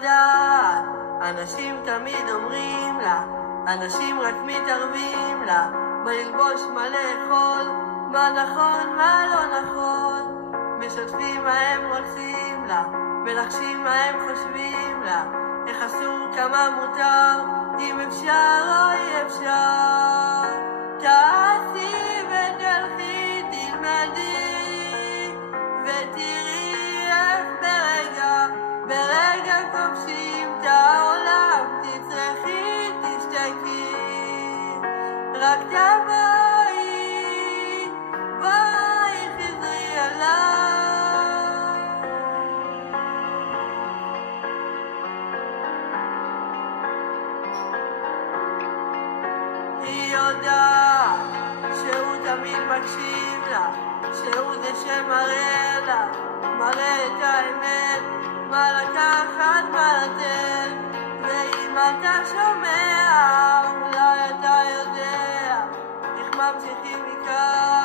יודעת, אנשים תמיד אומרים לה, אנשים רק מתערבים לה, מה ללבוש, מה לאכול, מה נכון, מה לא נכון, משתפים מה הם רוצים לה, מנחשים מה הם חושבים לה, איך אסור, כמה מותר, אם אפשר או אי אפשר. תעשי ותלכי, תלמדי, ותראי איך ברגע כובשים את העולם, תצרכי, תשתקי, רק תבואי, בואי חזרי אליי. היא יודעת שהוא תמיד מקשיב לה, שהוא זה שמראה לה, מראה את האמת, מה לקחת, מה לתת, ואם אתה שומע, אולי אתה יודע איך ממשיכים מכאן.